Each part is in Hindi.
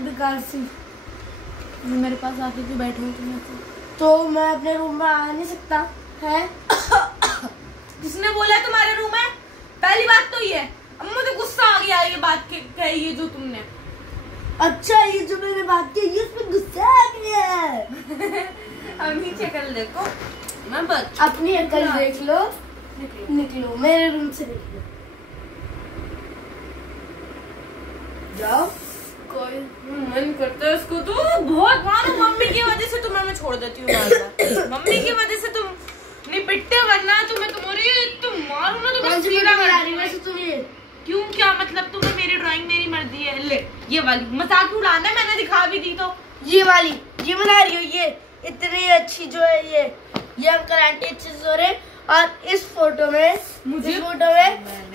बेकार सी। मेरे पास आके क्यों बैठे हो तुम? तो मैं अपने रूम में आ नहीं सकता है? किसने बोला है तुम्हारे रूम में? पहली बात तो ये, अब मुझे गुस्सा आ गया ये बात कही है जो तुमने। अच्छा, ये जो मैंने बात की है उसमें गुस्सा आ गया है। अब नीचे कर देखो, मैं बच अपनी अकल देख लो। निकलो मेरे रूम से, निकलो जाओ। कोई मन करता है उसको तो बहुत मारो। मम्मी की वजह से तुम्हें मैं छोड़ देती हूँ। मम्मी की वजह से तुम निपटते, वरना तुम्हें तुम मारो ना तो सीधा कर दूंगी। तुम्हें क्यों, क्या मतलब? तुम्हें मेरी ड्राइंग मेरी मर्जी है। ले ये वाली मजाक उड़ाना है, मैंने दिखा भी दी तो। ये वाली ये बना रही हो? ये इतनी अच्छी जो है ये अंकल आंटी अच्छे से सो रहे। और इस फोटो में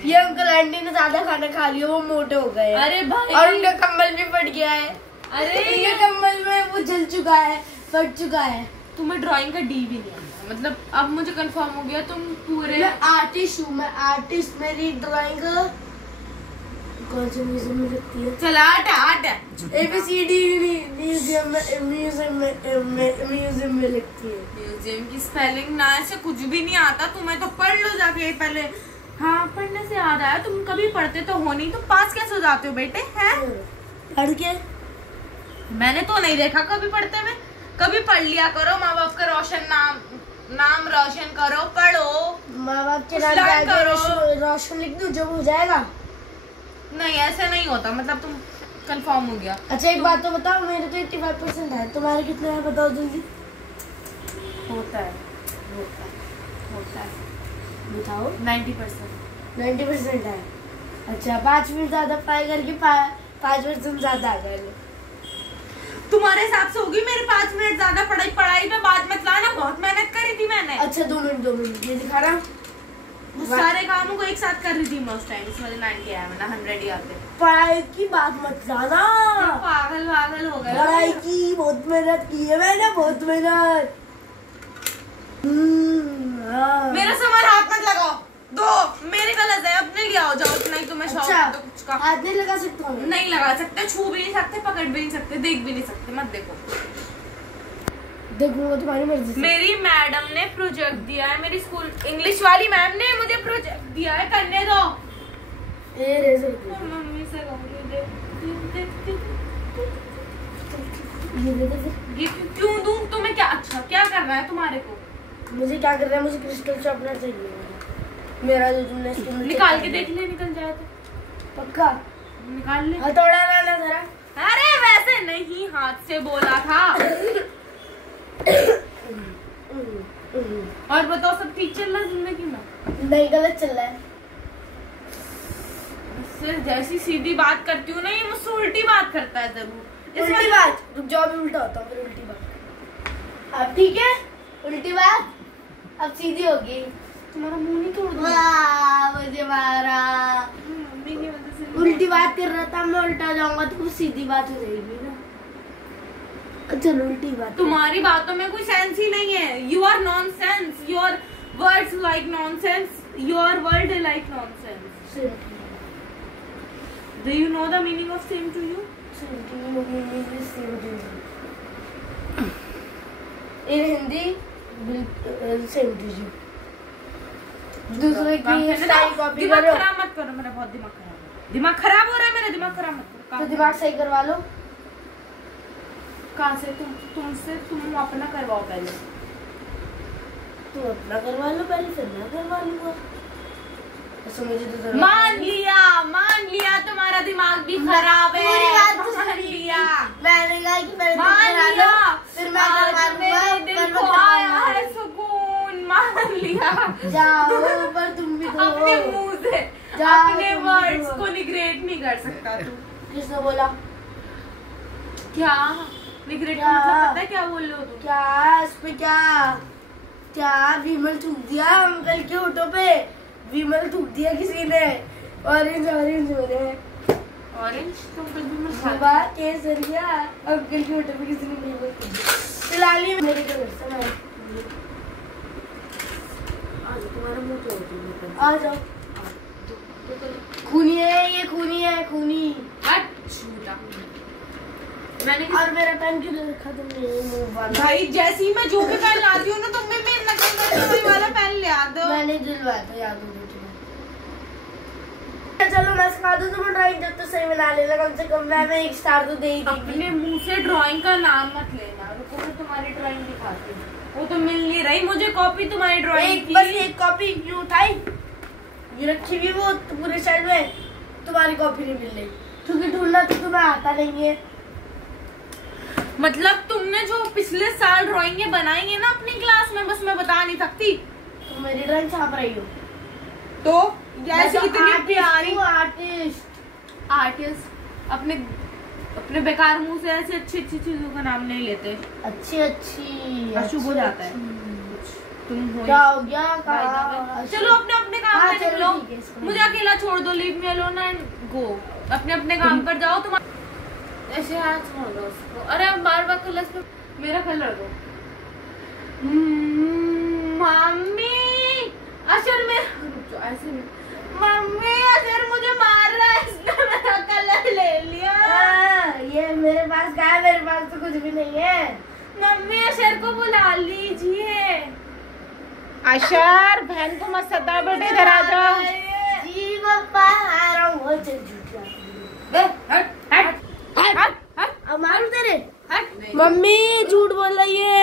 ये अंकल आंटी ने ज्यादा खाना खा लिया, वो मोटे हो गए। अरे भाई, और उनका कम्बल भी फट गया है। अरे ये कम्बल में वो जल चुका है, फट चुका है। तुम्हें ड्राइंग का डी भी नहीं आता, मतलब अब मुझे कंफर्म हो गया तुम पूरे। मैं आर्टिस्ट हूँ, मैं आर्टिस्ट। मेरी ड्राइंग कौन से म्यूजियम में लगती है? चल आट ABCD म्यूजियम में लगती है। म्यूजियम की स्पेलिंग ना ऐसे कुछ भी नहीं आता तुम्हें, तो पढ़ लो जाके पहले। हाँ, पढ़ने से याद आया, तुम कभी पढ़ते तो हो नहीं, तुम पास कैसे हो जाते हो बेटे? हैं पढ़ के मैंने तो नहीं देखा कभी पढ़ते में। कभी पढ़ लिया करो, माँ बाप का रोशन नाम रोशन करो, पढ़ो। माँ बाप के नाम पे आगे रोशन लिख दूं, जब हो जाएगा। नहीं ऐसे नहीं होता, मतलब तुम कंफर्म हो गया। अच्छा एक बात तो बताओ, मेरे तो 85% है, तुम्हारे कितने हैं बताओ जल्दी। होता है बताओ। 90%। 90% है। अच्छा 5 मिनट ज्यादा पढ़ाई करके 5% ज्यादा आ जाएगा। तुम्हारे हिसाब से होगी मेरे 5 मिनट ज्यादा पढ़ाई पे बात मत लाना, बहुत मेहनत करी थी मैंने। अच्छा 2 मिनट ये दिखा रहा। सारे कामों को एक साथ कर रही थी मैं उस टाइम, इस वाले 90 आया मैंने 100 ही आते। पढ़ाई की बात मत लाना। पागल हो गए। पढ़ाई की बहुत मेहनत की है मैंने, बहुत मेहनत। मेरा सामान हाथ मत लगाओ, दो मेरे गलत है, अपने लिया हो जाओ इतना ही तुम्हें शौक है तो कुछ का। हाथ नहीं लगा सकता हूँ? नहीं लगा सकते, छू भी नहीं सकते, पकड़ भी नहीं सकते, देख भी नहीं सकते, मत देखो। देखूंगा तुम्हारी मर्जी से। मेरी मैडम ने प्रोजेक्ट दिया है, मेरी स्कूल इंग्लिश वाली मैम ने मुझे प्रोजेक्ट दिया है, करने दो। मम्मी से ये क्यों दूं तुम्हें? क्या अच्छा क्या करना है तुम्हारे को? मुझे क्या करना है? मुझे क्रिस्टल शॉर्पनर चाहिए। मेरा जो तुमने निकाल के देख ले, निकल जाए तो। पक्का निकाल ले। हथौड़ा लाना जरा। अरे वैसे नहीं, हाथ से बोला था। और बताओ सब ठीक चल रहा है जिंदगी में? नहीं, गलत चल रहा है। सिर्फ जैसी सीधी बात करती हूँ ना, ये मुझसे उल्टी बात करता है जरूर। उल्टी बात? रुक जाओ, अभी उल्टा होता हूँ फिर उल्टी बात। अब ठीक है, उल्टी बात अब सीधी होगी। तुम्हारा मुंह नहीं तोड़ दूँ? मुझे मारा। मम्मी की वजह से उल्टी बात कर रहा था मैं, उल्टा जाऊंगा तो सीधी बात हो जाएगी ना। अच्छा उल्टी बात। तुम्हारी बातों में कोई सेंस ही नहीं है। You are nonsense, your words like nonsense, your word like nonsense. Do you know the meaning of same to you? In Hindi same to you. दूसरे की स्टाइल कॉपी दिमाग करो। खराब मत करो मेरा, बहुत दिमाग खराब हो रहा है मेरा, दिमाग खराब मत करो। तो दिमाग सही करवा लो। कहाँ से? तुम अपना करवाओ पहले। तुम अपना करवा लो पहले, फिर मैं करवा लूंगा। मुझे तो मान लिया तुम्हारा दिमाग भी खराब है। मान लिया मैंने कहा कि पहले मान लिया, फिर मैं करवा लूंगा। मेरे दिल को आया है सुकून। मान लिया। जाओ पर तुम भी अपने मुंह से अपने वर्ड्स को निग्रेट नहीं कर सकता तू। किसने बोला? क्या निग्रेट का मतलब पता है? क्या बोल रहे हो तुम? क्या इस पे क्या विमल थूक दिया अंकल के होठों पे? विमल थूक दिया किसी ने। ऑरेंज हो रहे हैं। ऑरेंज तो केसरिया अंकल के होठों पे किसी ने विमल थूक दिया। फिलहाल मेरे को तुम्हारा मुंह तो आ जाओ। खूनी है ये, खूनी है, खूनी। अच्छा मैंने और मेरा पेन क्यों ले रखा तुमने? भाई जैसे ही मैं जो भी पेन लाती हूँ ना तुम भी मेरे नकल करके वही वाला पेन ले आ दो। मैंने दिलवाया था, याद हो गया। चलो मैं सिखा दूँ तुम्हें ड्राइंग, जब तो सही बना लेना, कम से कम मैं 1 स्टार तो दे ही देगी। अपने मुंह से ड्राइंग का नाम मत लेना। रुको मैं तुम्हारी ड्राइंग दिखाती हूँ। वो तो मिल नहीं रही मुझे कॉपी तुम्हारी ड्राइंग की। बस एक कॉपी क्यों उठाई, ये रखी हुई वो पूरे साइड में, तुम्हारी कॉपी नहीं मिल रही क्योंकि ढूंढना तो तुम्हें आता नहीं है। मतलब तुमने जो पिछले साल ड्राइंगें बनाई है ना अपनी क्लास में, बस मैं बता नहीं सकती। तुम मेरी ड्राइंग छाप रही हो तो जैसे इतनी प्यारी आर्टिस्ट अपने बेकार मुंह से ऐसे अच्छी अच्छी चीजों का नाम नहीं लेते। अच्छी अशुभ हो जाता है। तुम हो क्या हो गया? कहा? चलो अपने अपने काम हाँ, पे चलो निकलो, ठीक है, इसको मुझे अकेला छोड़ दो। Leave me alone and go. अपने अपने काम पर जाओ। तुम ऐसे हाथ छोड़ दो उसको। अरे अब बार बार कलर पे मेरा कलर दो। मम्मी अशर में ऐसे मम्मी अशर मुझे मार रहा है, इसने मेरा कलर ले लिया। ये मेरे पास क्या है? मेरे पास तो कुछ भी नहीं है। मम्मी अशर को बुला लीजिए। अशर बहन को मत सता बेटे, इधर आ जाओ। जी पापा आ रहा हूँ। हट हट हट हट हट। अब मारू तेरे। हट। मम्मी झूठ बोल रही है।